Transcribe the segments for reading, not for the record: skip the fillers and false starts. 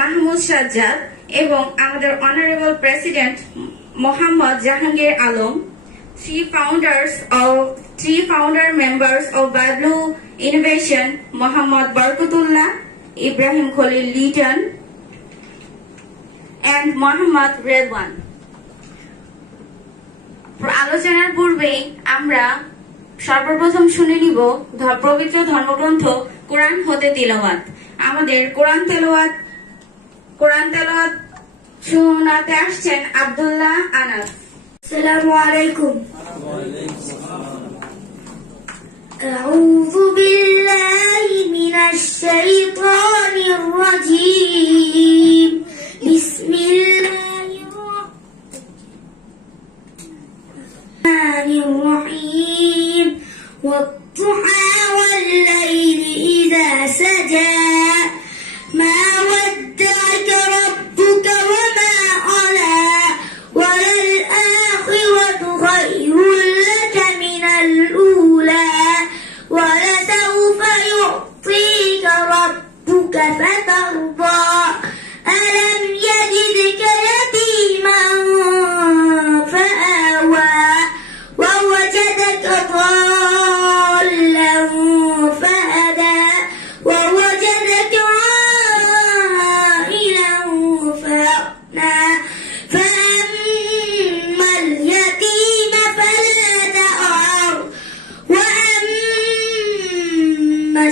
মাহমুদ সাজ্জাদ এবং আমাদের honourable president Mohammad Jahangir Alam, three founder members of Bablu Innovation, Mohammad Barkatullah, Ibrahim Khalil Liton, and Mohammad Redwan. আলোচনার পূর্বেই আমরা সর্বপ্রথম শুনে নিব পবিত্র ধর্মগ্রন্থ কোরআন হতে তিলাওয়াত। আমাদের কোরআন তেলাওয়াত শোনাতে আসছেন আব্দুল্লাহ আনাস। আসসালামু আলাইকুম। আউযু বিল্লাহি মিনাশ শাইতানির রাজীম। বিসমিল্লাহির রাহমানির রহিম। والضحى والليل إذا سجى ما ودعك ربك وما قلى وللآخرة خير لك من الأولى ولسوف يعطيك ربك فترضى ألم يجدك يتيما فآوى ووجدك ضالا فهدى ووجدك عائلا فأغنى فأما اليتيم فلا تقهر وأما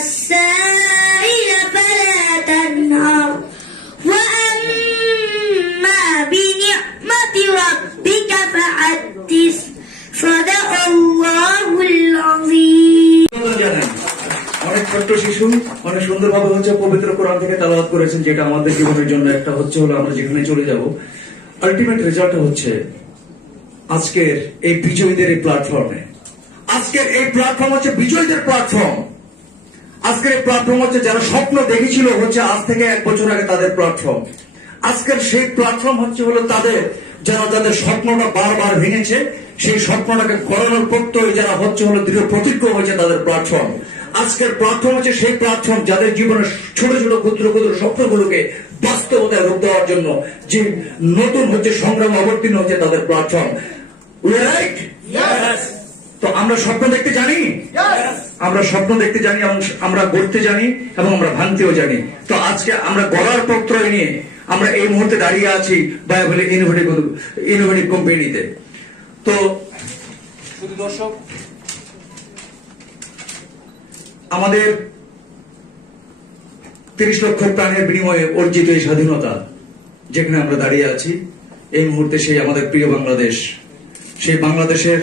السائل فلا تنهر وأما بنعمة ربك فحدث صدق الله العظيم। অনেক ছোট্ট শিশু অনেক সুন্দরভাবে পবিত্র কোরআন থেকে তেলাওয়াত করেছেন, যেটা আমাদের জীবনের জন্য একটা হলো আমরা যেখানে চলে যাব আলটিমেট রেজাল্ট হচ্ছে আজকের এই বিজয়ীদের এই প্ল্যাটফর্মে। আজকের এই প্ল্যাটফর্ম হচ্ছে বিজয়ীদের প্ল্যাটফর্ম। আজকের এই প্ল্যাটফর্ম হচ্ছে যারা স্বপ্ন দেখেছিল আজ থেকে 1 বছর আগে তাদের প্ল্যাটফর্ম। আজকের সেই প্ল্যাটফর্ম হলো তাদের যারা তাদের স্বপ্নটা বারবার ভেঙেছে, সেই স্বপ্নটাকে করানোর প্রত্যয় যারা দৃঢ় প্রতিজ্ঞ হয়েছে তাদের প্ল্যাটফর্ম। আজকের প্ল্যাটফর্ম হচ্ছে সেই প্ল্যাটফর্ম যাদের জীবনের ছোট ছোট ক্ষুদ্র ক্ষুদ্র স্বপ্নগুলোকে বাস্তবতায় রূপ দেওয়ার জন্য যে নতুন সংগ্রাম অবতীর্ণ হচ্ছে তাদের প্ল্যাটফর্ম। তো আমরা স্বপ্ন দেখতে জানি, আমরা স্বপ্ন দেখতে জানি এবং আমরা গড়তে জানি এবং আমরা ভাঙতেও জানি। তো আজকে আমরা গড়ার প্রত্যয় নিয়ে আমরা এই মুহূর্তে দাঁড়িয়ে আছি বায়াবলি ইনোভেটিভ কোম্পানিতে। তো শুধু দর্শক, আমাদের 30 লক্ষ প্রাণের বিনিময়ে অর্জিত এই স্বাধীনতা যেখানে আমরা দাঁড়িয়ে আছি এই মুহূর্তে, সেই আমাদের প্রিয় বাংলাদেশ, সেই বাংলাদেশের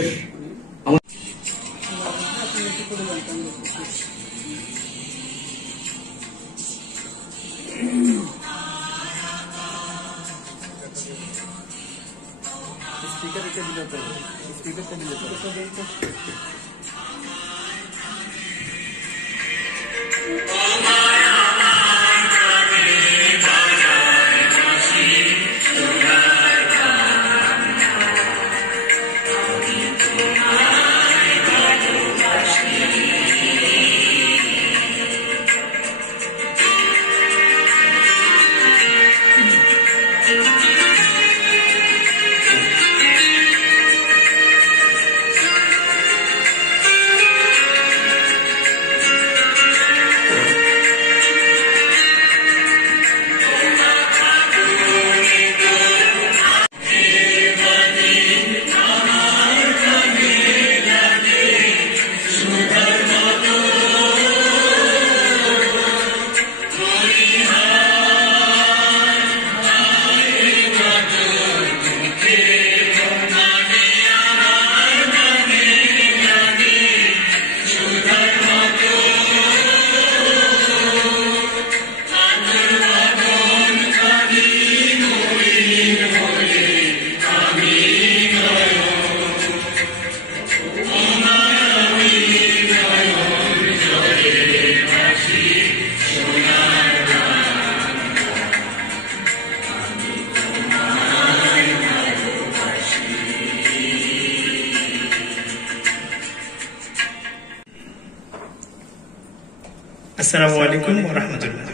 আসসালামু আলাইকুম ওয়া রাহমাতুল্লাহ।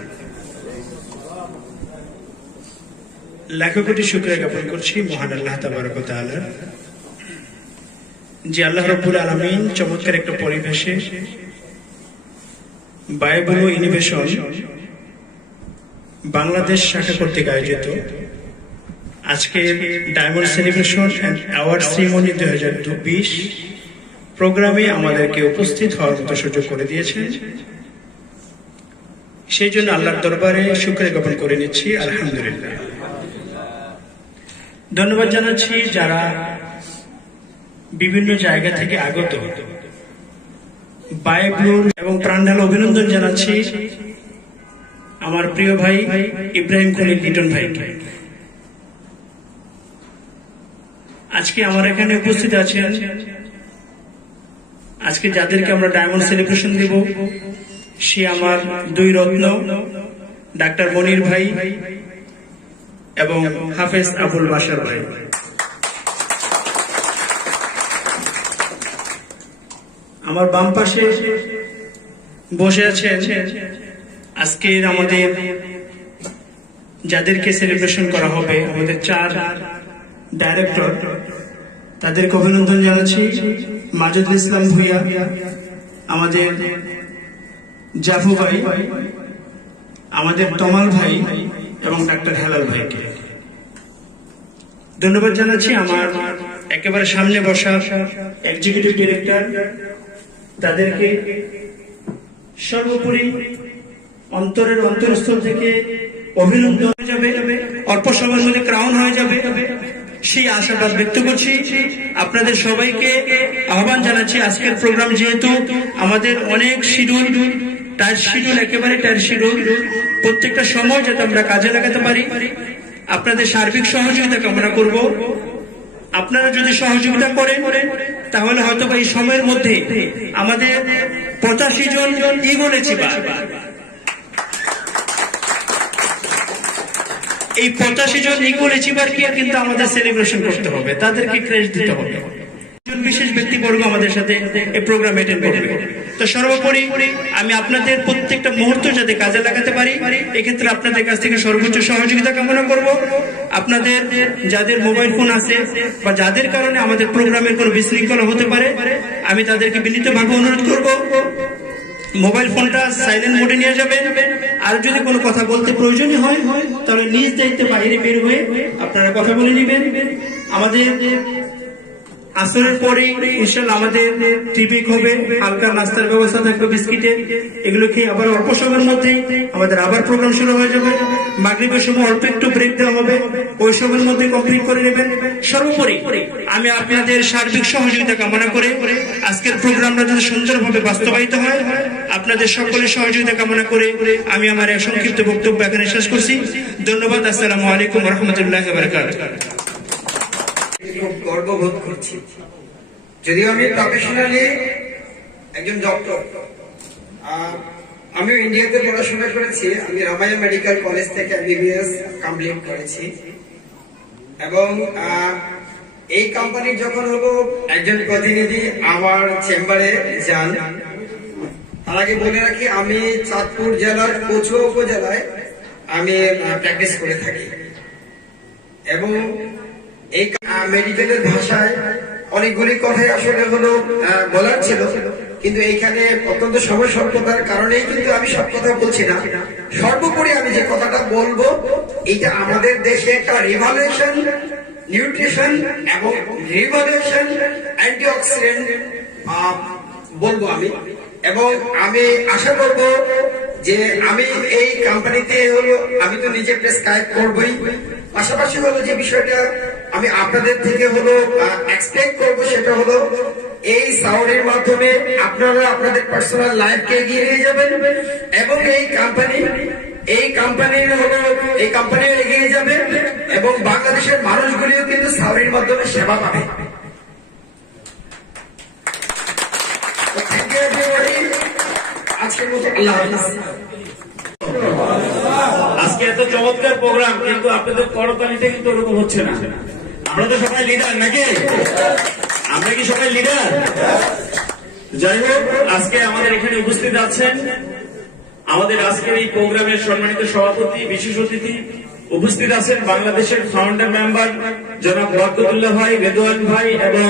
লাখ কোটি শুকরিয়া জ্ঞাপন করছি মহান আল্লাহ তাবারক ওয়া তাআলার, যে আল্লাহ রাব্বুল আলামিন চমৎকার একটা পরিবেশে বায়বল ইনোভেশন বাংলাদেশ শাখা কর্তৃক আয়োজিত আজকে diamond celebration and award ceremony 2020 প্রোগ্রামে আমাদেরকে উপস্থিত হওয়ার মতো সুযোগ করে দিয়েছেন। সেই জন্য আল্লাহর দরবারে শুকরিয়া জ্ঞাপন করে নিচ্ছি, আলহামদুলিল্লাহ। ধন্যবাদ জানাচ্ছি যারা বিভিন্ন জায়গা থেকে আগত বায়বল এবং প্রাণঢালা অভিনন্দন জানাচ্ছি আমার প্রিয় ভাই ইব্রাহিম খলিল লিটন ভাইকে। আজকে আমার এখানে উপস্থিত আছেন, আজকে যাদেরকে আমরা ডায়মন্ড সেলিব্রেশন দেব সে আমার দুই রত্ন ডাক্তার মনির ভাই এবং হাফেজ আবুল বাশার ভাই। আমার বাম পাশে বসে আছেন আজকের আমাদের যাদেরকে সেলিব্রেশন করা হবে, আমাদের 4 ডাইরেক্টর, তাদেরকে অভিনন্দন জানাচ্ছি। মাজেদুল ইসলাম ভুইয়া, আমাদের জাফু ভাই, আমাদের তমাল ভাই এবং ডাক্তার হেলাল ভাইকে ধন্যবাদ জানাচ্ছি। আমার একেবারে সামনে বসা এক্সিকিউটিভ ডিরেক্টর, তাদেরকে সর্বোপরি অন্তরের অন্তরস্থল থেকে অভিনন্দন হয়ে যাবে, অল্প সময়ের মধ্যে ক্রাউন হয়ে যাবে সেই আশাবাদ ব্যক্ত করছি। আপনাদের সবাইকে আহ্বান জানাচ্ছি, আজকের প্রোগ্রাম যেহেতু আমাদের অনেক শিডিউল, একেবারে টাইট শিডিউল, প্রত্যেকটা সময় যাতে আমরা কাজে লাগাতে পারি, আপনাদের সার্বিক সহযোগিতা কামনা করব। আপনারা যদি সহযোগিতা করেন তাহলে হয়তো এই সময়ের মধ্যে আমাদের 85 জন ইগল অ্যাচিভার, এই 85 জন ইগল অ্যাচিভারকে কিন্তু আমাদের সেলিব্রেশন করতে হবে, তাদেরকে ক্রেডিট দিতে হবে। বিশেষ ব্যক্তিবর্গ আমাদের সাথে এই প্রোগ্রাম অ্যাটেন্ড করবে। তো সর্বোপরি আমি আপনাদের প্রত্যেকটা মুহূর্ত যাতে কাজে লাগাতে পারি, এক্ষেত্রে আপনাদের কাছ থেকে সর্বোচ্চ সহযোগিতা কামনা করব। আপনাদের যাদের মোবাইল ফোন আছে বা যাদের কারণে আমাদের প্রোগ্রামের কোনো বিশৃঙ্খলা হতে পারে, আমি তাদেরকে বিনীতভাবে অনুরোধ করব মোবাইল ফোনটা সাইলেন্ট মোডে নিয়ে যাবেন। আর যদি কোনো কথা বলতে প্রয়োজনীয় হয় তাহলে নিজ দায়িত্বে বাইরে বের হয়ে আপনারা কথা বলে নেবেন। আমাদের আসরের পরে ইনশাআল্লাহ আমাদের টিফিন হবে, হালকা নাস্তার ব্যবস্থা থাকবে, বিস্কিটের, এগুলো খেয়ে আবার অল্প সময়ের মধ্যেই আমাদের আবার প্রোগ্রাম শুরু হয়ে যাবে। মাগরিবের সময় অল্প একটু ব্রেক দেওয়া হবে, ওই সময়ের মধ্যে কমপ্লিট করে নেবেন। সর্বোপরি আমি আপনাদের সার্বিক সহযোগিতা কামনা করে আজকের প্রোগ্রামটা যাতে সুন্দরভাবে বাস্তবায়িত হয়, আপনাদের সকলের সহযোগিতা কামনা করে আমি আমার এক সংক্ষিপ্ত বক্তব্য এখানে শেষ করছি। ধন্যবাদ। আসসালামু আলাইকুম ওয়া রাহমাতুল্লাহি ওয়া বারাকাতুহু। খুব গর্ববোধ করছি, যদিও আমি প্রফেশনালি একজন ডক্টর। আমিও ইন্ডিয়াতে পড়াশোনা করেছি, আমি রামায়া মেডিকেল কলেজ থেকে MBBS কমপ্লিট করেছি। এবং এই কোম্পানির যখন হলো একজন প্রতিনিধি আমার চেম্বারে যান, তার আগে বলে রাখি আমি চাঁদপুর জেলার কচুয়া উপজেলায় আমি প্র্যাকটিস করে থাকি। এবং এই মেডিকেলের ভাষায় অনেকগুলি কথাই আসলে হলো বলার ছিল, কিন্তু এইখানে অত্যন্ত সময় স্বল্পতার কারণেই কিন্তু আমি সব কথা বলছি না। সর্বোপরি আমি যে কথাটা বলবো, এটা আমাদের দেশে একটা রিভলিউশন নিউট্রিশন এবং রিভলিউশন অ্যান্টিঅক্সিডেন্ট বলবো আমি। এবং আমি আশা করব যে আমি এই কোম্পানিতে হলো, আমি তো নিজে প্রেসক্রাইব করবই, পাশাপাশি হলো যে বিষয়টা আমি আপনাদের থেকে হলো এক্সপেক্ট করবো সেটা হলো এই সাউন্ডের মাধ্যমে আপনারা আপনাদের পার্সোনাল লাইফকে এগিয়ে নিয়ে যাবেন এবং এই কোম্পানির এগিয়ে যাবে এবং বাংলাদেশের মানুষগুলিও কিন্তু সাউন্ডের মাধ্যমে সেবা পাবে। Thank you everybody. আজকের মতো আল্লাহ হাফেজ। আজকে এত চমৎকার প্রোগ্রাম, কিন্তু আপনাদের করতালিটা কিন্তু ওরকম হচ্ছে না। আমরা তো সবাই লিডার নাকি? আমরা কি সবাই লিডার? যাই হোক, আজকে আমাদের এখানে উপস্থিত আছেন আমাদের আজকের এই প্রোগ্রামের সম্মানিত সভাপতি, বিশেষ অতিথি উপস্থিত আছেন বাংলাদেশের ফাউন্ডার মেম্বার জনাব বরকতুল্লাহ ভাই, রেদওয়ান ভাই এবং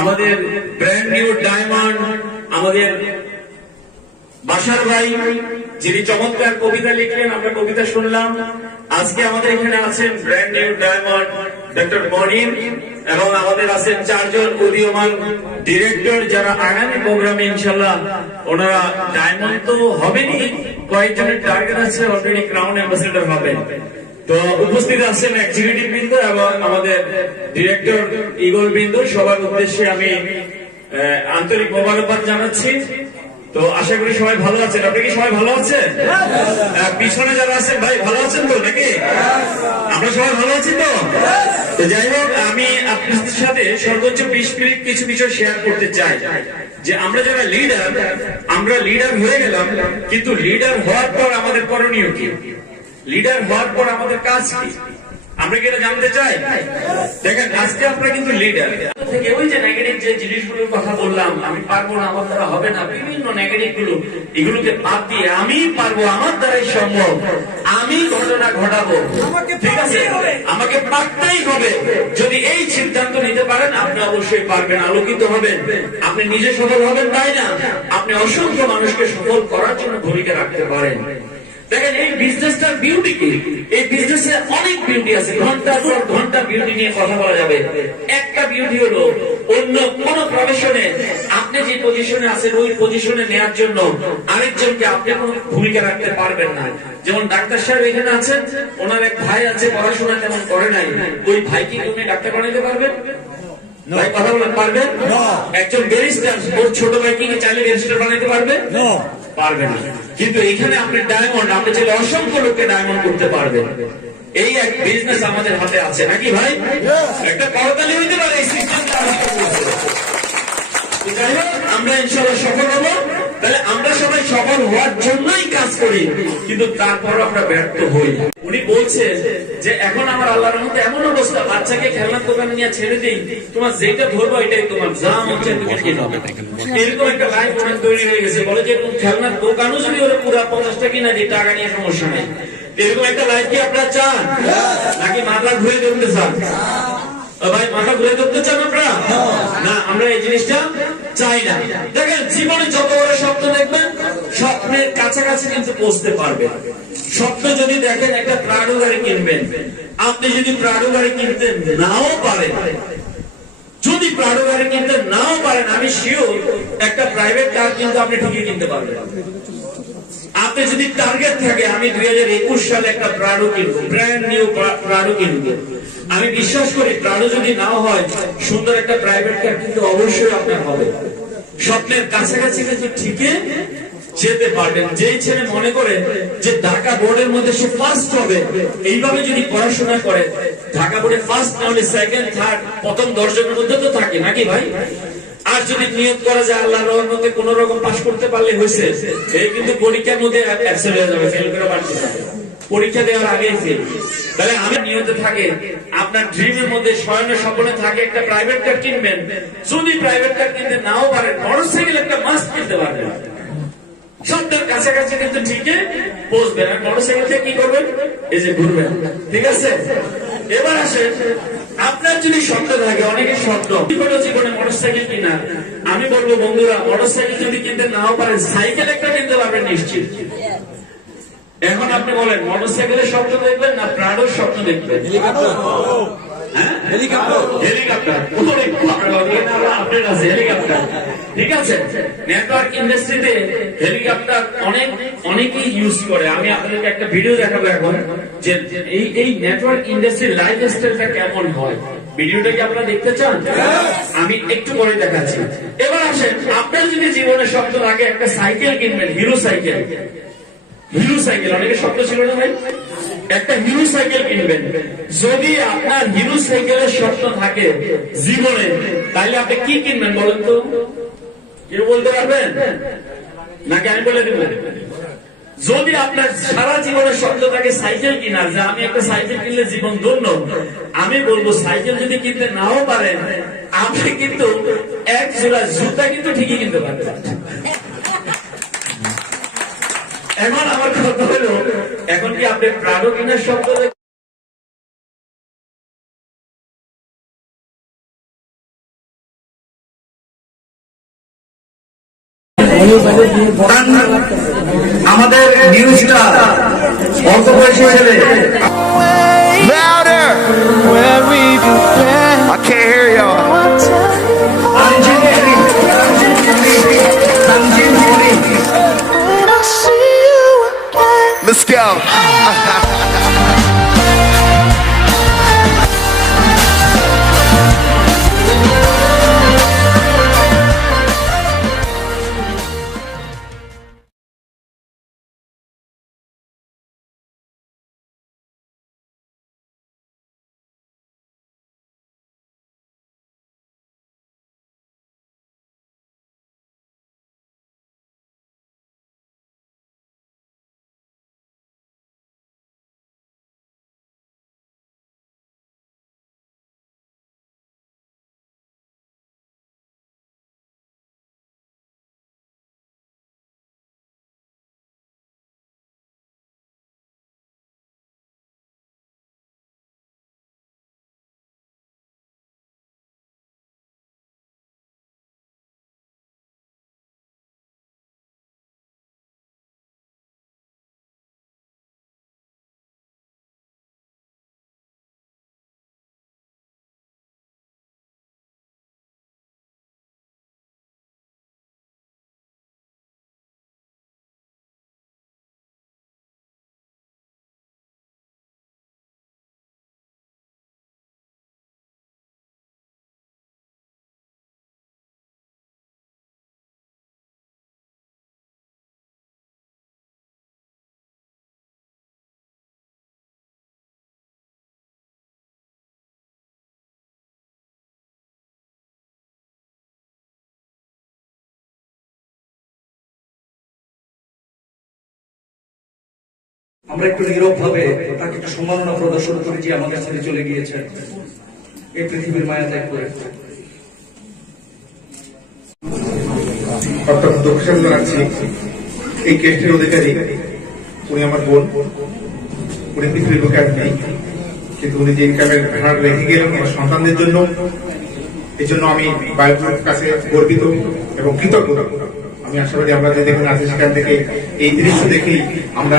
আমাদের ব্র্যান্ড নিউ ডায়মন্ড আমাদের বাশার ভাই, যিনি চমৎকার কবিতা লিখলেন, আমরা কবিতা শুনলাম। আজকে আমাদের এখানে আছেন ব্র্যান্ড নিউ ডায়মন্ড ডক্টর মনির এবং আমাদের আছেন 4 জন উদীয়মান ডিরেক্টর, যারা আগামী প্রোগ্রামে ইনশাল্লাহ ওনারা ডায়মন্ড তো হবেনি, কয়েকজনের টার্গেট আছে অলরেডি ক্রাউন অ্যাম্বাসেডর হবেন। তো উপস্থিত আছেন এক্সিকিউটিভ বৃন্দ এবং আমাদের ডিরেক্টর ইগল বৃন্দ, সবার উদ্দেশ্যে আমি আন্তরিক মোবারকবাদ জানাচ্ছি। তো আশা করি সবাই ভালো আছেন। আপনি কি সবাই ভালো আছেন? পিছনে যারা আছেন ভাই ভালো আছেন তো নাকি? আমরা সবাই ভালো আছি তো? তো যাই হোক, আমি আপনাদের সাথে সর্বোচ্চ 20 মিনিট কিছু বিষয় শেয়ার করতে চাই। যে আমরা যারা লিডার, আমরা লিডার হয়ে গেলাম, কিন্তু লিডার হওয়ার পর আমাদের করণীয় কি? লিডার হওয়ার পর আমাদের কাজ কি? আমরা কি এটা জানতে চাই? দেখেন, আজকে আপনারা কিন্তু লিডার থেকে ওই যে নেগেটিভ যে জিনিসগুলোর কথা বললাম, আমি পারবো না, আমার দ্বারা হবে না, বিভিন্ন নেগেটিভ গুলো, এগুলোকে বাদ দিয়ে আমি পারবো, আমার দ্বারাই সম্ভব, আমি ঘটনা ঘটাবো, ঠিক আছে, আমাকে পারতেই হবে। যদি এই সিদ্ধান্ত নিতে পারেন, আপনি অবশ্যই পারবেন, আলোকিত হবেন। আপনি নিজে সফল হবেন তাই না, আপনি অসংখ্য মানুষকে সফল করার জন্য ভূমিকা রাখতে পারেন। দেখেন, এই বিজনেসটার বিউটি কি? এই বিজনেসে অনেক বিউটি আছে, ঘন্টার পর ঘন্টা বিউটি নিয়ে কথা বলা যাবে। একটা বিউটি হলো, অন্য কোন প্রফেশনে আপনি যে পজিশনে আছেন ওই পজিশনে নেওয়ার জন্য আরেকজনকে আপনি কোনো ভূমিকা রাখতে পারবেন না। যেমন ডাক্তার সাহেব এখানে আছেন, ওনার এক ভাই আছে পড়াশোনা তেমন করে নাই, ওই ভাইকে তুমি ডাক্তার বানাইতে পারবেন? ভাই কথা বলেন, পারবেন? একজন ব্যারিস্টার, ওর ছোট ভাইকে কি চাইলে ব্যারিস্টার বানাইতে পারবে? পারবে না। কিন্তু এখানে আপনি ডায়মন্ড, আপনি চাইলে অসংখ্য লোককে ডায়মন্ড করতে পারবেন। এই এক বিজনেস আমাদের হাতে আছে, নাকি ভাই? একটা করতালি হইতে পারে এই সিস্টেমটা। যাই হোক, আমরা ইনশাআল্লাহ সফল হব। তাহলে আমরা সবাই সফল হওয়ার জন্যই কাজ করি, কিন্তু তারপর আমরা ব্যর্থ হই। উনি বলছেন যে এখন আমার আল্লাহর রহমতে এমন অবস্থা, বাচ্চাকে খেলনার দোকানে নিয়ে ছেড়ে দিই, তোমার যেটা ধরবো এটাই তোমার, যা হচ্ছে তুমি কিনো। এরকম একটা লাইফ অনেক তৈরি হয়ে গেছে। বলে যে খেলনার দোকানও যদি ওরা পুরা 50টা কিনা দিই, টাকা নিয়ে সমস্যা নেই। এরকম একটা লাইফ কি আপনারা চান, নাকি মাথা ঘুরে ধরতে চান? ভাই, মাথা ঘুরে ধরতে চান আপনারা? না, আমরা এই জিনিসটা চাই না। দেখেন, জীবনে যত বড় স্বপ্ন দেখবেন, স্বপ্নের কাছাকাছি কিন্তু পৌঁছতে পারবে। স্বপ্ন যদি দেখেন একটা প্রাডো গাড়ি কিনবেন, আপনি যদি প্রাডো গাড়ি কিনতে নাও পারেন, যদি প্রাডো গাড়ি কিনতে নাও পারেন, আমি শিওর একটা প্রাইভেট কার কিন্তু আপনি ঠিকই কিনতে পারবেন। আপনি যদি টার্গেট থাকে আমি 2021 সালে একটা প্রাডো কিনবো, ব্র্যান্ড নিউ প্রাডো কিনবো, আমি বিশ্বাস করি প্রাডো যদি নাও হয়, সুন্দর একটা প্রাইভেট কার কিন্তু অবশ্যই আপনার হবে। স্বপ্নের কাছাকাছি কিন্তু ঠিকই যেতে পারবেন। যেই ছেলে মনে করে যে ঢাকা বোর্ডের মধ্যে সে ফার্স্ট হবে, এইভাবে যদি পড়াশোনা করে, ঢাকা বোর্ডে ফার্স্ট না হলে সেকেন্ড, থার্ড, প্রথম 10 জনের মধ্যে তো থাকে, নাকি ভাই? আর যদি নিয়োগ করা যায় আল্লাহর রহমতে কোন রকম পাস করতে পারলে হয়েছে, এই কিন্তু পরীক্ষার মধ্যে অ্যাবসেন্ট হয়ে যাবে, ফেল করে বাড়তে যাবে, পরীক্ষা দেওয়ার আগেই ফেল। তাহলে আমি নিয়ত থাকে, আপনার ড্রিমের মধ্যে শয়নের স্বপ্নে থাকে একটা প্রাইভেট কার কিনবেন। যদি প্রাইভেট কার কিনতে নাও পারেন, মোটরসাইকেল একটা মাস্ট কিনতে পারবেন। স্বপ্নের কাছাকাছি কিন্তু ঠিকই পৌঁছবেন। আর মোটরসাইকেল থেকে কি করবেন? এই যে ঘুরবেন, ঠিক আছে? এবার আসেন, আপনার যদি স্বপ্ন থাকে, অনেকের স্বপ্ন জীবনে মোটরসাইকেল কিনা, আমি বলবো বন্ধুরা, মোটরসাইকেল যদি কিনতে নাও পারেন, সাইকেল একটা কিনতে পারবেন নিশ্চিত। এখন আপনি বলেন, মোটরসাইকেলের স্বপ্ন দেখবেন না প্রাডোর স্বপ্ন দেখবেন? হেলিকপ্টার, ঠিক আছে। নেটওয়ার্ক ইন্ডাস্ট্রিতে হেলিকপ্টার অনেকেই ইউজ করে। আমি আপনাদেরকে একটা ভিডিও দেখাবো এখন, যে এই নেটওয়ার্ক ইন্ডাস্ট্রির লাইফ স্টাইলটা কেমন হয়। ভিডিওটা কি আপনারা দেখতে চান? আমি একটু পরে দেখাচ্ছি। এবার আসেন, আপনার যদি জীবনে স্বপ্ন লাগে একটা সাইকেল কিনবেন, হিরো সাইকেল। হিরো সাইকেল অনেকের স্বপ্ন ছিল না ভাই? একটা হিরো সাইকেল কিনবেন। যদি আপনার হিরো সাইকেলের স্বপ্ন থাকে জীবনে, তাহলে আপনি কি কিনবেন বলেন তো? কেউ বলতে পারবেন নাকি আমি বলে দেব? যদি আপনার সারা জীবনের স্বপ্ন থাকে সাইকেল কিনার, যে আমি একটা সাইকেল কিনলে জীবন ধন্য, আমি বলবো সাইকেল যদি কিনতে নাও পারেন, আপনি কিন্তু এক জোড়া জুতা কিন্তু ঠিকই কিনতে পারবেন। এখন আমার কথা হলো, এখন কি আপনি প্রাণো কিনার শব্দ আমাদের নিউজটা অল্প বয়সী ছেলে Louder! Where we been? I can't hear y'all. When I see you again. Let's go. আমরা একটু নীরব ভাবে তাকে একটু সম্মাননা প্রদর্শন করি যে আমাদের ছেড়ে চলে গিয়েছে এই পৃথিবীর মায়া ত্যাগ করে। অত্যন্ত দুঃখ জানাচ্ছি এই কেসটির অধিকারী উনি আমার বোন, উনি পৃথিবীর বুকে আর নেই, কিন্তু উনি যে ইনকামের ভাড়া রেখে গেলেন আমার সন্তানদের জন্য, এই জন্য আমি বায়ুর কাছে গর্বিত এবং কৃতজ্ঞ। আমি আশাবাদী আমরা যে দেখেন আছি সেখান থেকে এই দৃশ্য দেখেই আমরা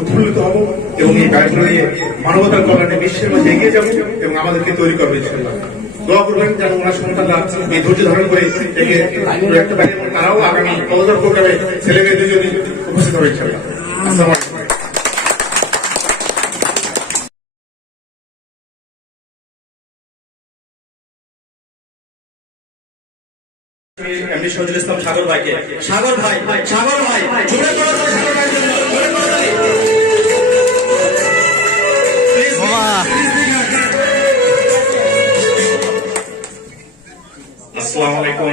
উৎফুল্লিত হব এবং এই বায়ু নিয়ে মানবতার কল্যাণে বিশ্বের মাঝে এগিয়ে যাব এবং আমাদেরকে তৈরি করবে ইনশাআল্লাহ। দোয়া করবেন যেন ওনার সন্তানরা এই ধৈর্য ধারণ করে এগিয়ে রাখতে পারে এবং তারাও আগামী পদযাত্রা প্রোগ্রামে ছেলে মেয়ে দুজনই উপস্থিত হবে ইনশাআল্লাহ। আসসালামু আলাইকুম। এমনি শহীদুল ইসলাম সাগর ভাইকে, সাগর ভাই, সাগর ভাই, জোরে করে দাও সাগর ভাইয়ের জন্য, জোরে করে দাও। আসসালামু আলাইকুম।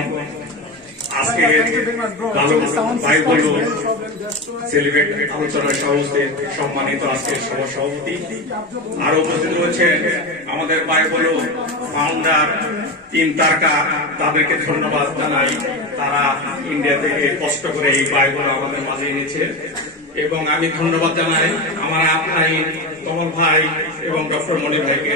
আজকে ভালো ভাই বলল সেলিব্রেট আলোচনার সভাপতি, সম্মানিত আজকের সভা সভাপতি আরো উপস্থিত রয়েছেন আমাদের ভাই বলল ফাউন্ডার তিন তারকা, তাদেরকে ধন্যবাদ জানাই। তারা ইন্ডিয়া থেকে কষ্ট করে এই বাইগুলো আমাদের মাঝে এনেছে এবং আমি ধন্যবাদ জানাই আমার আপনার কমল ভাই এবং ডক্টর মনির ভাইকে।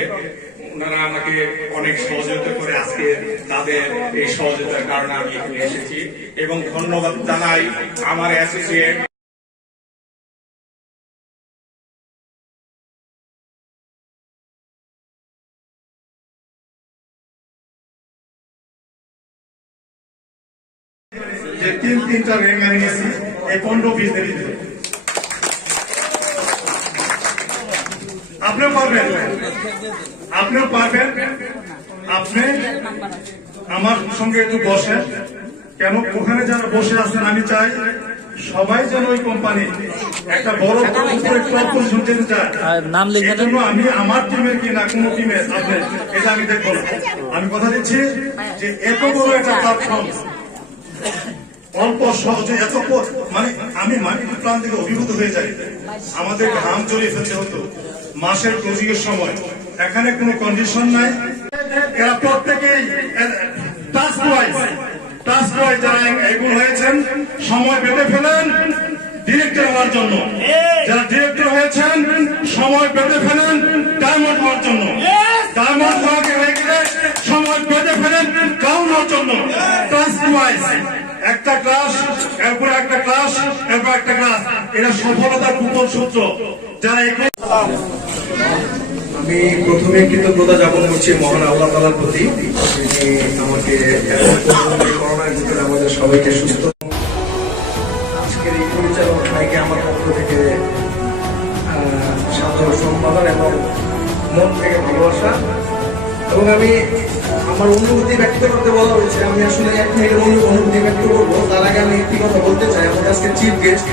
ওনারা আমাকে অনেক সহযোগিতা করে আজকে তাদের এই সহযোগিতার কারণে আমি এখানে এসেছি এবং ধন্যবাদ জানাই আমার অ্যাসোসিয়েট যে তিনটা র্যাঙ্ক আমি নিয়েছি এই 15-20 দিনের ভিতরে। আপনিও পারবেন, আপনিও পারবেন। আপনি আমার সঙ্গে একটু বসেন, কেন ওখানে যারা বসে আছেন আমি চাই সবাই যেন ওই কোম্পানি একটা বড় টপ পজিশন যেতে চায়। এই জন্য আমি আমার টিমের কি না কোনো টিমের আপনি এটা আমি দেখবো না। আমি কথা দিচ্ছি যে এত বড় একটা প্ল্যাটফর্ম অল্প সহজে এত মানে আমি মানিক প্ল্যান থেকে অভিভূত হয়ে যাই। আমাদের ঘাম জড়িয়ে ফেলতে হতো মাসের ক্লোজিংয়ের সময়। এখানে কোনো কন্ডিশন নাই, এরা প্রত্যেকেই টাস্ক ওয়াইজ যারা এগুলো হয়েছেন সময় বেঁধে ফেলেন, ডিরেক্টর হওয়ার জন্য। যারা ডিরেক্টর হয়েছেন সময় বেঁধে ফেলেন ডায়মন্ড হওয়ার জন্য। ডায়মন্ড হয়ে গেলে সময় বেঁধে ফেলেন ক্রাউন হওয়ার জন্য। ক্লাস ওয়াইজ একটা ক্লাস, এরপর একটা ক্লাস, এরপর একটা ক্লাস, এটা সফলতার গোপন সূত্র। যারা আমি প্রথমে কৃতজ্ঞতা জ্ঞাপন করছি মহান আল্লাহ তাআলার প্রতি, যিনি আমাকে করোনার ভিতরে আমাদের সবাইকে সুস্থ। আজকের এই পরিচালক ভাইকে আমার পক্ষ থেকে সাদর সম্মান এবং মন থেকে ভালোবাসা। এবং আমি আমার অনুভূতি ব্যক্ত করতে বলা হয়েছে, আমি আসলে এক মিনিটের অনুভূতি ব্যক্ত করবো। তার আগে আমি একটি কথা বলতে চাই। আমাদের আজকে chief guest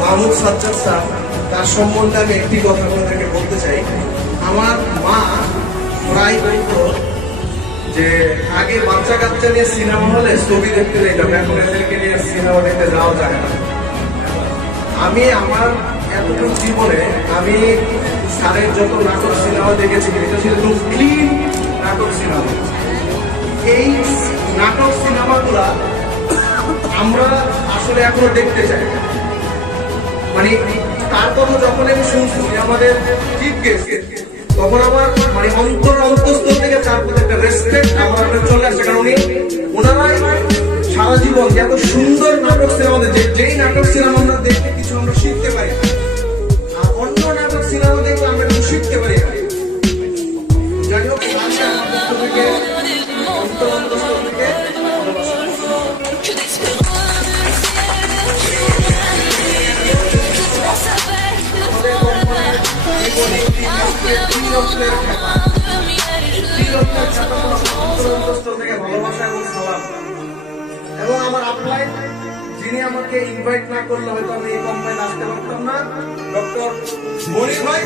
Mahmud Sajjad sir, তার সম্বন্ধে আমি একটি কথা আপনাদেরকে বলতে চাই। আমার মা প্রায় বলতো যে আগে বাচ্চা কাচ্চা নিয়ে সিনেমা হলে ছবি দেখতে যেতাম, এখন এদেরকে নিয়ে সিনেমা দেখতে যাওয়া যায় না। আমি আমার এতটুকু জীবনে আমি স্যারের যত নাটক সিনেমা দেখেছি, এটা ছিল একদম ক্লিন নাটক সিনেমা। এই নাটক সিনেমাগুলা আমরা আসলে এখনো দেখতে চাই। মানে তারপরও যখন আমি শুনছি আমাদের চিফ গেস্ট, তখন আমার মানে অন্তঃস্থল থেকে তার প্রতি একটা রেসপেক্ট আমার চলে আসছে। কারণ ওনারাই সারা জীবন এত সুন্দর নাটক সিনেমা, যেই নাটক সিনেমা আমরা দেখতে কিছু আমরা শিখতে পারি, আর অন্য নাটক সিনেমা দেখলে আমরা কিছু শিখতে পারি না। যাই হোক, অন্তঃস্থল থেকে ভালোবাসা এবং সালাম। এবং আমার আপলাই, যিনি আমাকে ইনভাইট না করলে হয়তো আমি এই কোম্পানিতে আসতে পারতাম না, ডক্টর মনির ভাই।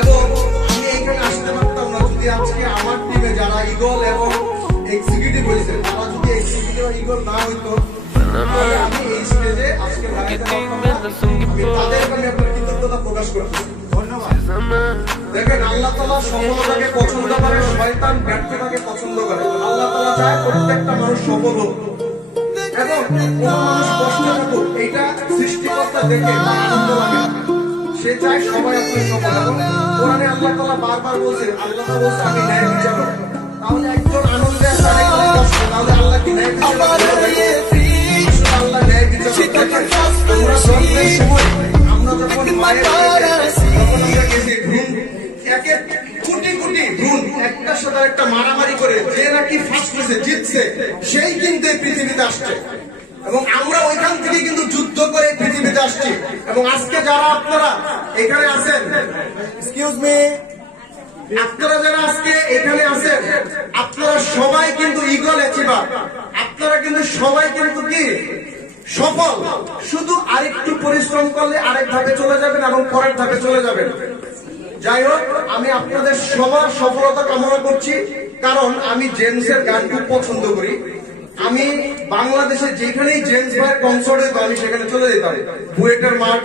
এবং আমি এখানে আসতে পারতাম না যদি আজকে আমার টিমে যারা ইগল এবং এক্সিকিউটিভ হয়েছে, তারা যদি এক্সিকিউটিভ ইগল না হইতো, আমি এই স্টেজে আজকে দাঁড়াতে পারতাম না। তাদেরকে আমি আপনার কৃতজ্ঞতা প্রকাশ করছি। ধন্যবাদ। দেখেন, আল্লাহ তাআলা সফলতাকে পছন্দ করে, শয়তান ব্যর্থতাকে পছন্দ করে। আল্লাহ তাআলা চায় প্রত্যেকটা মানুষ সফল হোক এবং কোন মানুষ কষ্ট থাকুক, এইটা সৃষ্টিকর্তা দেখে আনন্দ লাগে। সে চায় সবাই আপনি সফল। এবং কোরআনে আল্লাহ তাআলা বারবার বলছেন, আল্লাহ বলছে আমি ন্যায় বিচার করব। তাহলে একজন আনন্দে আছে, আরেকজন কষ্ট, তাহলে আল্লাহ কি ন্যায় বিচার করবে? আল্লাহ ন্যায় বিচার করবে। আমরা জন্মের সময় আমরা যখন মায়ের তখন আমরা গেছি ভ্রূণ, একে কোটি কোটি ভ্রূণ একটার সাথে একটা মারামারি করে যে নাকি ফার্স্ট হয়েছে, জিতছে, সেই কিন্তু এই পৃথিবীতে আসছে। এবং আমরা ওইখান থেকে কিন্তু যুদ্ধ করে পৃথিবীতে আসছি। এবং আজকে যারা আপনারা এখানে আছেন, এক্সকিউজ মি, আপনারা যারা আজকে এখানে আছেন, আপনারা সবাই কিন্তু ইগল অ্যাচিভার। আপনারা কিন্তু সবাই কিন্তু কি সফল। শুধু আরেকটু পরিশ্রম করলে আরেক ধাপে চলে যাবেন এবং পরের ধাপে চলে যাবেন। যাই হোক, আমি আপনাদের সবার সফলতা কামনা করছি, কারণ আমি জেমসের গান খুব পছন্দ করি। আমি বাংলাদেশে যেখানেই জেমস ভাইয়ের কনসার্ট হতো আমি সেখানে চলে যেতাম। বুয়েটের মাঠ,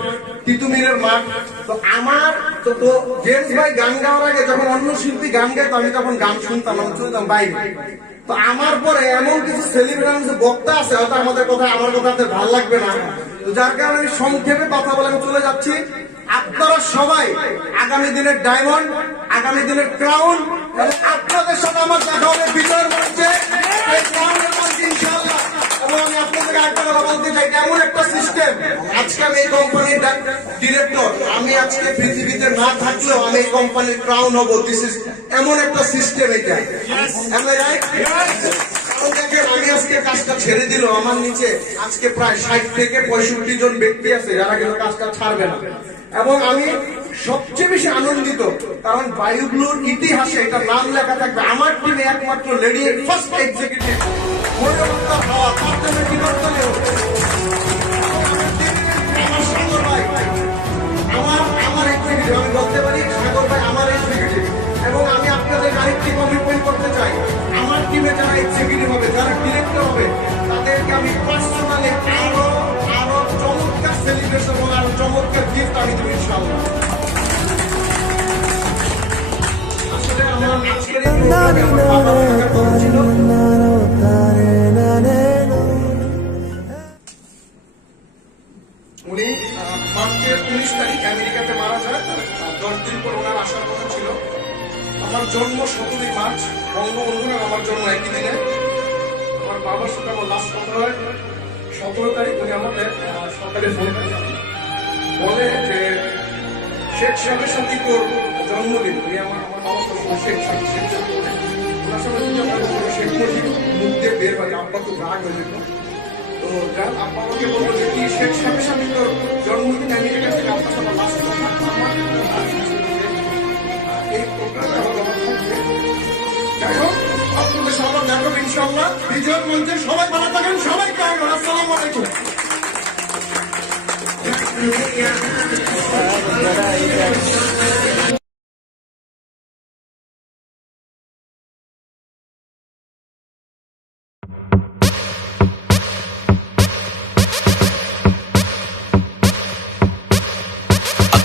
তিতুমিরের মাঠ। তো আমার তো জেমস ভাই গান গাওয়ার আগে যখন অন্য শিল্পী গান গাইতো, আমি তখন গান শুনতাম, আমি চলে যেতাম বাইরে। তো আমার পরে এমন কিছু সেলিব্রিটি বক্তা আছে, হয়তো আমাদের কথা আমার কথা আপনাদের ভালো লাগবে না, তো যার কারণে আমি সংক্ষেপে কথা বলে আমি চলে যাচ্ছি। আপনারা সবাই আগামী দিনের ডায়মন্ড, আগামী দিনের ক্রাউন, এবং আপনাদের সাথে আমার দেখা হবে বিজয়ের মঞ্চে, এই ক্রাউনের মঞ্চে ইনশাআল্লাহ। এবং আমি আপনাদের একটা কথা বলতে চাই, এমন একটা সিস্টেম, আজকে আমি এই কোম্পানির ডিরেক্টর, আমি আজকে পৃথিবীতে না থাকলেও আমি এই কোম্পানির ক্রাউন হবো। দিস ইজ এমন একটা সিস্টেম এটা। Am I right? দেখেন, আমি আজকে কাজটা ছেড়ে দিল, আমার নিচে আজকে প্রায় 60 থেকে 65 জন ব্যক্তি আছে যারা কিন্তু কাজটা ছাড়বে না। এবং আমি সবচেয়ে বেশি আনন্দিত, কারণ বায়ুব্লুর ইতিহাসে এটা নাম লেখা থাকবে আমার টিমে একমাত্র লেডি ফার্স্ট এক্সিকিউটিভ। আমার এক্সিকিউটিভ, আমি বলতে পারি সাগর ভাই আমার এক্সিকিউটিভ। এবং আমি আপনাদের আরেকটি কমিটমেন্ট করতে চাই, আমার টিমে যারা এক্সিকিউটিভ হবে, যারা ডিরেক্টর হবে, তাদেরকে আমি পার্সোনালি আরো চমৎকার সেলিব্রেশন এবং আরো চমৎকার গিফট আমি দেবো ইনশাআল্লাহ। আসলে আমার আজকের এই প্রোগ্রামে আমার বাবা উনি মার্চের 19 তারিখ আমেরিকাতে মারা যায়। 10 দিন পর ওনার আসার কথা ছিল। আমার জন্ম 17 মার্চ, বঙ্গবন্ধু আর আমার জন্ম একই দিনে। আমার বাবার সাথে আমার লাস্ট কথা হয় 17 তারিখ। উনি আমাদের সকালে ফোন বলে যে শেখ সাহেবের সাথে তোর জন্মদিন। উনি আমার বাবার সাথে শেখ সাহেব ওনার সাথে শেখ মুজিব মুখ দিয়ে বের হয়, আব্বা খুব রাগ হয়ে যেত। তো যার আব্বা আমাকে বললো যে কি শেখ সাহেবের সাথে তোর জন্মদিন আমেরিকা থেকে আপনার সাথে লাস্ট কথা। আমার এই প্রোগ্রামে আমার বাবা থাকবে। যাই হোক, আপনাদের সবার দেখো ইনশাল্লাহ। বিজয় মঞ্চে সবাই ভালো থাকেন, সবাইকে আসসালামু আলাইকুম।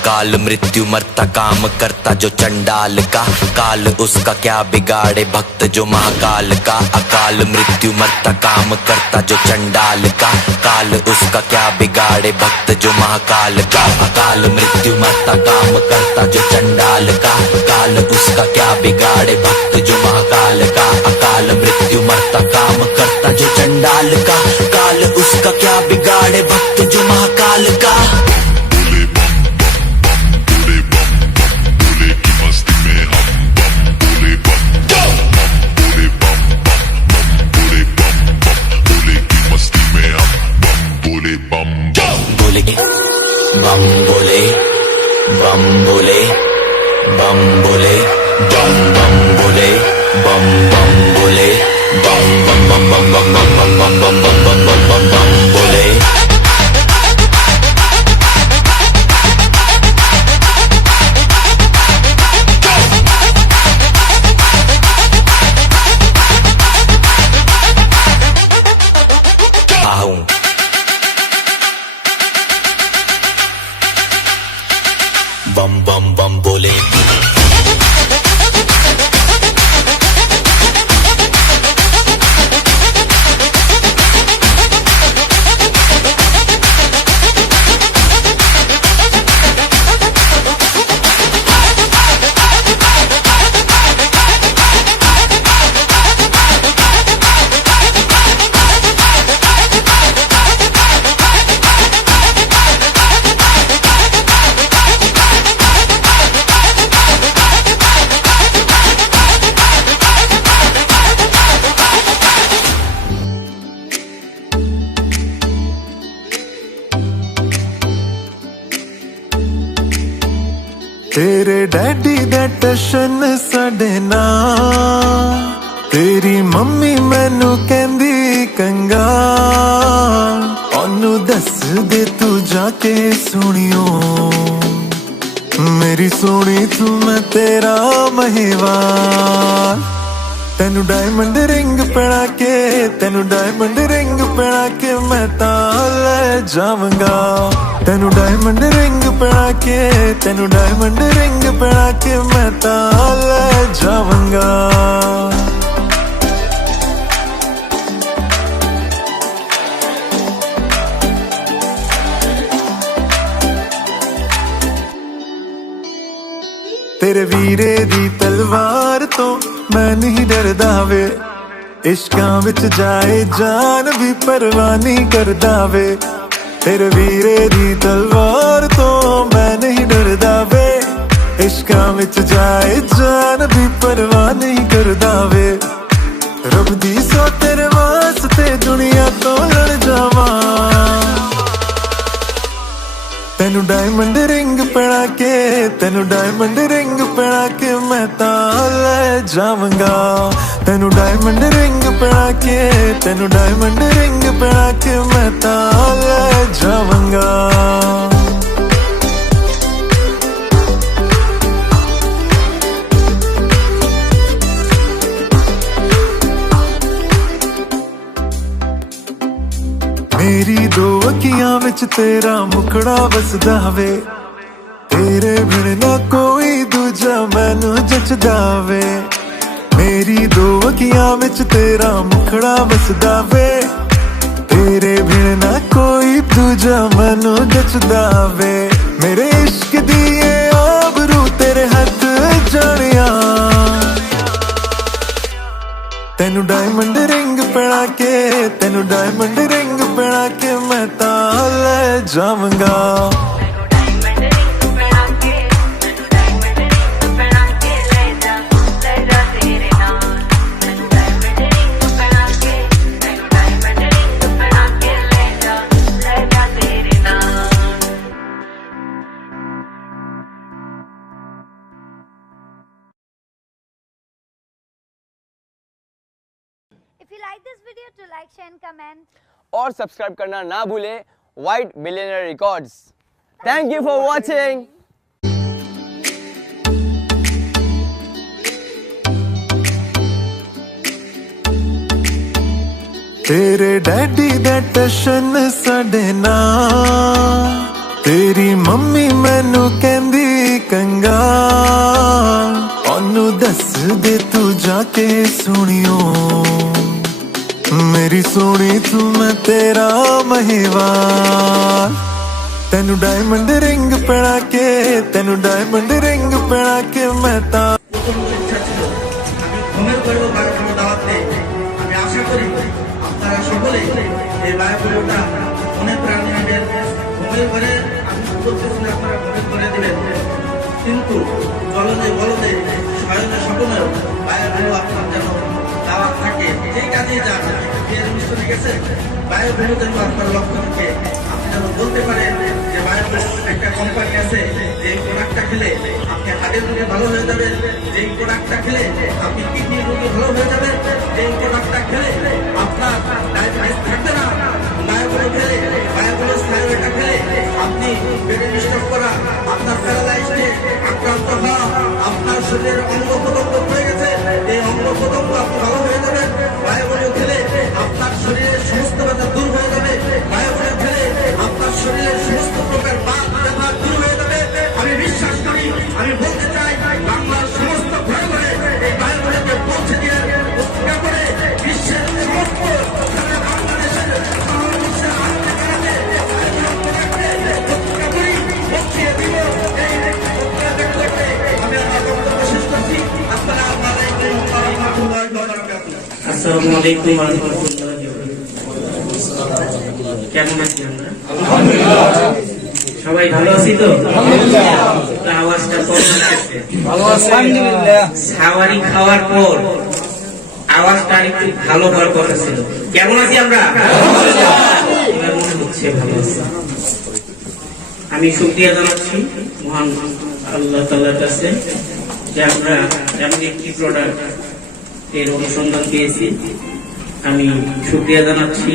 काल मृत्यु मरता काम करता जो चंडाल का, काल उसका क्या बिगाड़े भक्त जो महाकाल का। अकाल मृत्यु मरता काम करता जो चंडाल का, काल उसका क्या बिगाड़े भक्त जो महाकाल का। अकाल मृत्यु मरता काम करता जो चंडाल का, काल उसका क्या बिगाड़े भक्त जो महाकाल का। अकाल मृत्यु मरता काम करता जो चंडाल का, काल उसका क्या बिगाड़े भक्त जो महाकाल का। बम बोले बम बोले बम बोले बम बम बोले बम बम बोले बम बम बम बम बम बम बम बम बम बम बम बम बम बम बोले। बम बम बम बोले। तेरे डैडी दा टशन साडे नाल, तेरी मम्मी मैनू कहंदी कंगाल। ओनू दस दे तू जाके सुनियो, मेरी सोनी तू मैं तेरा महिवाल। तेनू डायमंड रिंग पहना के, तेनू डायमंड रिंग पहना के मैं ताल जावंगा। तेनू डायमंड रिंग पहना के, तेनू डायमंड रिंग पहना के मैं ताल जावंगा। तेरे वीरे दी तलवार तो मैं नहीं डरदा वे, इश्कां विच जाए जान भी परवाह नहीं करदा वे। तेरे वीरे दी तलवार तो मैं नहीं डरदा वे, इश्कां विच जाए जान भी परवाह नहीं करदा वे। रब दी सौ तेरे वास्ते दुनिया तो लड़ जावां। तेनू डायमंड रिंग पहना के, तेनू डायमंड रिंग पहना के मैं ताल जावंगा। तेनू डायमंड रिंग पहना के, तेनू डायमंड रिंग पहना के मैं ताल जावंगा। मेरी दो अखियां विच तेरा मुखड़ा वसदा वे, तेरे बिन ना कोई दूजा मैनू जचदा वे। मेरी दो अखियां विच तेरा मुखड़ा वसदा वे, तेरे बिन ना कोई दूजा मैनू जचदा वे मेरे इश्क दिए आबरू तेरे हथ जानिया तेनू डायमंड रिंग पहना के तेनू डायमंड रिंग पहना के मैं तां ले जावांगा If you like this video, to like, share and comment. और सब्सक्राइब करना ना भूले white billionaire records. Thank you for watching. तेरे डैडी दा टशन साडे नाल तेरी मम्मी मैनू कहंदी कंगाल ओनू दस दे तू जाके सुनियो मेरी सोनी तू मैं तेरा महिवाल तेनू डायमंड रिंग पहना के तेनू डायमंड रिंग पहना के मैं ता ঘুমের পরেও বায়োপুলিও দাওয়াত নেই আমি আশা করি আপনারা সকলে এই বায়োপুলিওটা মনের প্রাণে নেবেন ঘুমের ঘরে আমি বলতেছি না আপনারা ঘুমের ঘরে দিবেন কিন্তু জলনে বলনে শয়নে স্বপ্নেও বায়োপুলিও আপনার যেন দাওয়াত থাকে এই কাজেই যান বিয়ের অনুষ্ঠানে গেছে বায়োপুলিও যেন আপনার লক্ষ্য থেকে আপনি যেন বলতে পারেন যে বায়োপুলিও একটা কোম্পানি আছে যে প্রোডাক্টটা খেলে আপনি হাড়ের রোগে ভালো হয়ে যাবেন যে প্রোডাক্টটা খেলে আপনি কিডনির রোগে ভালো হয়ে যাবেন যে প্রোডাক্টটা খেলে আপনার ডায়াবেটিস থাকবে না বায়োপুলিও খেলে বায়োপুলিও থাইরয়েডটা খেলে আপনি ব্রেন স্ট্রোক করা আপনার প্যারালাইজডে আক্রান্ত হওয়া আপনার শরীরের অঙ্গ প্রত্যঙ্গ হয়ে গেছে এই অঙ্গ প্রত্যঙ্গ আপনি ভালো হয়ে যাবেন বায়োপুলিও খেলে আপনার শরীরের সমস্ত ব্যথা দূর হয়ে যাবে বায়োপুলিও খেলে আপনার শরীরের সমস্ত প্রকার বাত ব্যথা দূর হয়ে যাবে আমি বিশ্বাস করি আমি বলতে চাই বাংলার সমস্ত ঘরে ঘরে এই বায়োপুলিওকে পৌঁছে দিয়ে প্রতিজ্ঞা করে বিশ্বের সমস্ত বাংলাদেশের বিশ্বের প্রতিজ্ঞা করি পৌঁছিয়ে দিব এই আমি আমার বক্তব্য শেষ করছি আসসালামু আলাইকুম ওয়া রাহমাতুল্লাহি ওয়া বারাকাতুহু। আসসালামু আলাইকুম ওয়া রাহমাতুল্লাহি ওয়া বারাকাতুহু। কেমন আছেন আপনারা? সবাই ভালো আছি তো? তা আওয়াজটা কম আসছে। সাওয়ারি খাওয়ার পর আওয়াজটা আরেকটু ভালো হওয়ার কথা ছিল। কেমন আছি আমরা? এবার মনে হচ্ছে ভালো আছি। আমি শুকরিয়া জানাচ্ছি মহান আল্লাহ তাআলার কাছে যে আমরা এমন একটি প্রোডাক্ট এর অনুসন্ধান পেয়েছি। আমি শুকরিয়া জানাচ্ছি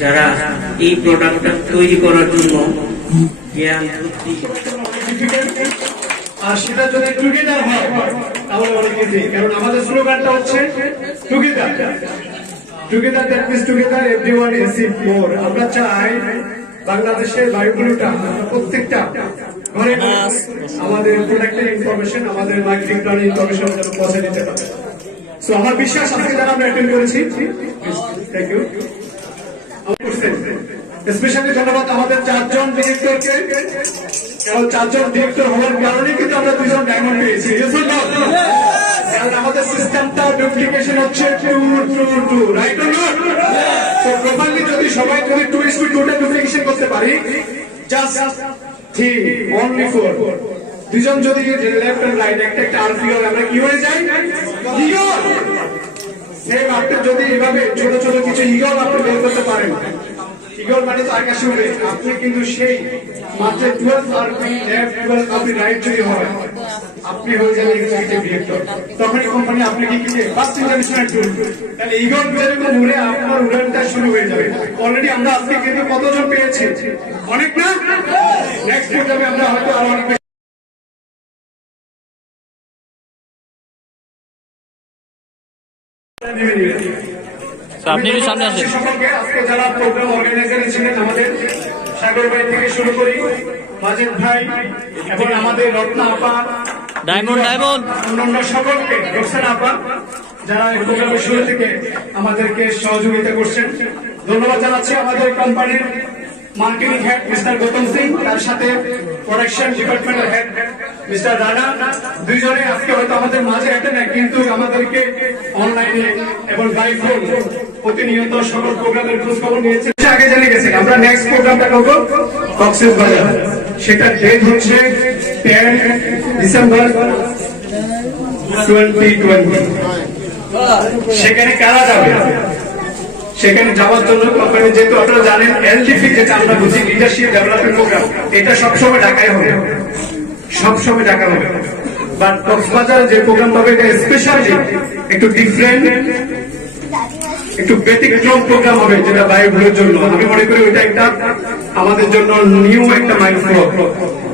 যারা এই প্রোডাক্টটা তৈরি করার জন্য জ্ঞান বুদ্ধি আর সেটা যদি টুগেদার হয় তাহলে অনেক ইজি কারণ আমাদের স্লোগানটা হচ্ছে together together that means together everyone is in মোর আমরা চাই বাংলাদেশের বায়োপুলিওটা প্রত্যেকটা ঘরে আমাদের প্রোডাক্টের ইনফরমেশন আমাদের মার্কেটিং প্ল্যান ইনফরমেশন যেন পৌঁছে দিতে পারে সো আমার বিশ্বাস আজকে যারা আমরা অ্যাটেন্ড করেছি থ্যাংক ইউ স্পেশালি ধন্যবাদ আমাদের 4 জন ডিরেক্টরকে কারণ 4 জন ডিরেক্টর হওয়ার কারণে কিন্তু আমরা 2 জন ডায়মন্ড পেয়েছি কারণ আমাদের সিস্টেমটা ডুপ্লিকেশন হচ্ছে 2 right or not so properly যদি সবাই যদি 2:2 টা ডুপ্লিকেশন করতে পারি জাস্ট 3 only 4 দুজন যদি লেফট এন্ড রাইট একটা একটা আরপিও আমরা কি হয়ে যাই ইগল সেম আপনি যদি এভাবে ছোট ছোট কিছু ইগল আপনি বের করতে পারেন ইগল মানে তো আকাশে উড়ে আপনি কিন্তু সেই মাত্র 12 আরপি লেফট 12 আপনি রাইট যদি হয় আপনি হয়ে যাবেন এক্সিকিউটিভ ডিরেক্টর তখন কোম্পানি আপনাকে কি ফার্স্ট ইনভেস্টমেন্ট করবে তাহলে ইগল যেরকম উড়ে আপনার উড়ানটা শুরু হয়ে যাবে অলরেডি আমরা আজকে কিন্তু কতজন পেয়েছি অনেক না নেক্সট প্রোগ্রামে আমরা হয়তো আরো অনেক আপনি সামনে আসেন সকলকে আজকে যারা প্রোগ্রাম অর্গানাইজার ছিলেন আমাদের সাগর ভাই থেকে শুরু করি মাজেদ ভাই এবং আমাদের রত্না আপা ডায়মন্ড অন্যান্য সকলকে রোকসানা আপা যারা এই প্রোগ্রামের শুরু থেকে আমাদেরকে সহযোগিতা করছেন ধন্যবাদ জানাচ্ছি আমাদের কোম্পানির marketing head mister Gautam Singh, তার সাথে প্রোডাকশন ডিপার্টমেন্টের হেড মিস্টার রানা, দুইজনে আজকে হয়তো আমাদের মাঝে একটা না, কিন্তু আমাদেরকে অনলাইনে এবং বাই ফোন প্রতিনিয়ত সকল প্রোগ্রামের খোঁজ খবর নিয়েছে। আগে জেনে গেছেন আমরা নেক্সট প্রোগ্রামটা করবো কক্সবাজার, সেটা ডেট হচ্ছে 10 ডিসেম্বর 2020। সেখানে কারা যাবে? সেখানে যাওয়ার জন্য কোম্পানি, যেহেতু আপনারা জানেন এলডিপি যেটা আমরা বুঝি লিডারশিপ ডেভেলপমেন্ট প্রোগ্রাম, এটা সবসময় ঢাকায় হবে, সবসময় ঢাকা হবে। বাট কক্সবাজার যে প্রোগ্রাম হবে এটা স্পেশালি একটু ডিফারেন্ট, একটু ব্যতিক্রম প্রোগ্রাম হবে, যেটা বায়ুগুলোর জন্য আমি মনে করি ওইটা একটা আমাদের জন্য নিউ একটা মাইলফলক।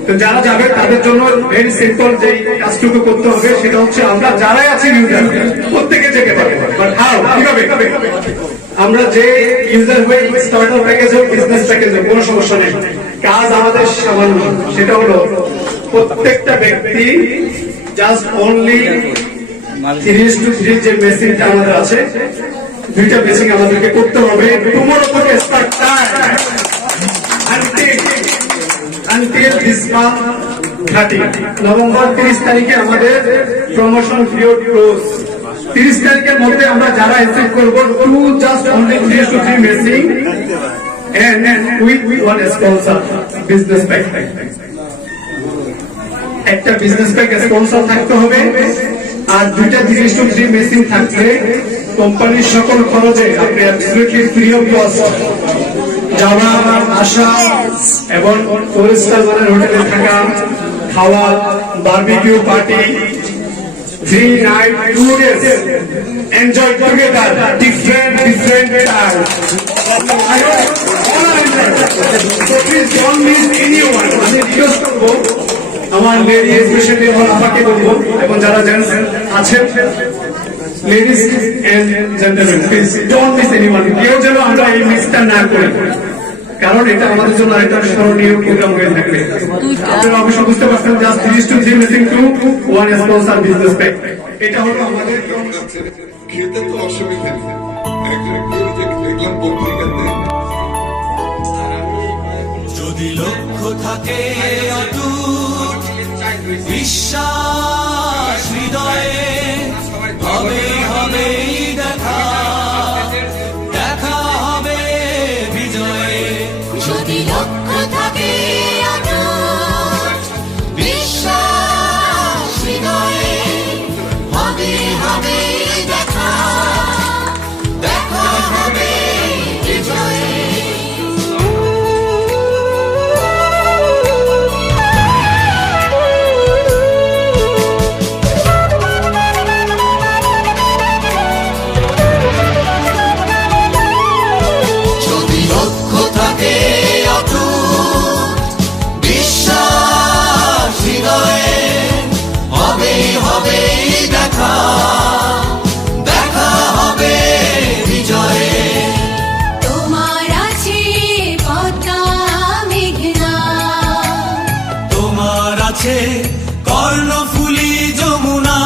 তো যারা যাবে তাদের জন্য ভেরি সিম্পল যে কাজটুকু করতে হবে সেটা হচ্ছে আমরা যারাই আছি ইউজার প্রত্যেকে যেতে পারবো। বাট হাউ, কিভাবে? আমরা যে ইউজার হয়ে স্টার্টার প্যাকেজ হোক বিজনেস প্যাকেজ হোক কোনো সমস্যা নেই, কাজ আমাদের সামান্য। সেটা হলো প্রত্যেকটা ব্যক্তি জাস্ট অনলি 3:3 যে মেশিনটা আমাদের আছে, 2টা মেশিন আমাদেরকে করতে হবে। টুমরো থেকে start time until this month 30 November 30 তারিখে আমাদের প্রমোশন পিরিয়ড ক্লোজ। 30 তারিখের মধ্যে আমরা যারা অ্যাচিভ করব to just only 3:3 messing and with one sponsor business pack, একটা বিজনেস প্যাক স্পন্সর থাকতে হবে আর 2টা 3:3 মেশিন থাকলে কোম্পানির সকল খরচে আপনি অ্যাবসলিউটলি ফ্রি অফ কস্ট যাওয়া আসা এবং 4-স্টার মানের হোটেলে থাকা, খাওয়া, barbecue party, 3 night 2 days enjoy together different times. So please don't miss anyone. আমি রিকোয়েস্ট করবো আমার লেডি স্পেশালি আমার আপাকে বলবো এবং যারা জেন্টস আছেন, ladies and gentleman, please don't miss anyone. কেউ যেন আমরা এই মিসটা না করি, কারণ এটা আমাদের জন্য আরেকটা স্মরণীয় প্রোগ্রাম হয়ে থাকবে। আপনারা অবশ্যই বুঝতে পারছেন just 3:3 messing to one sponsor business pack, এটা হলো আমাদের খেতে তো অসুবিধা নেই। একজন দেখলাম পত্রিকাতে, যদি লক্ষ্য থাকে অটুট বিশ্বাস হৃদয়ে, হবে হবে দেখা, দেখা হবে বিজয়ে। যদি লক্ষ্য থাকে অটুট বিশ্বাস হৃদয়ে, হবে হবে দেখা, দেখা হবে বিজয়ে। কর্ণফুলি যমুনা,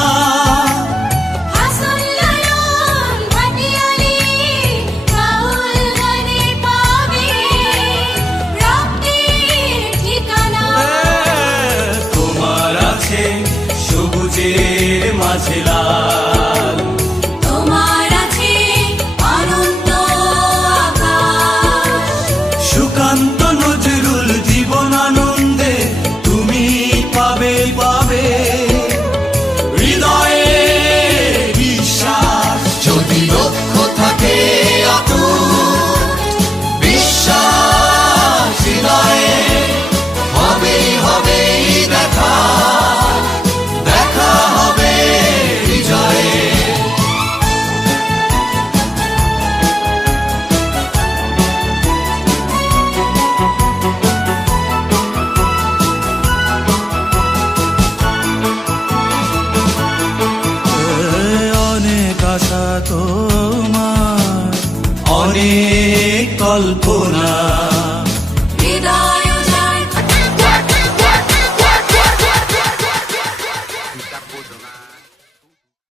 তোমার আছে সবুজের মাঝে লাল।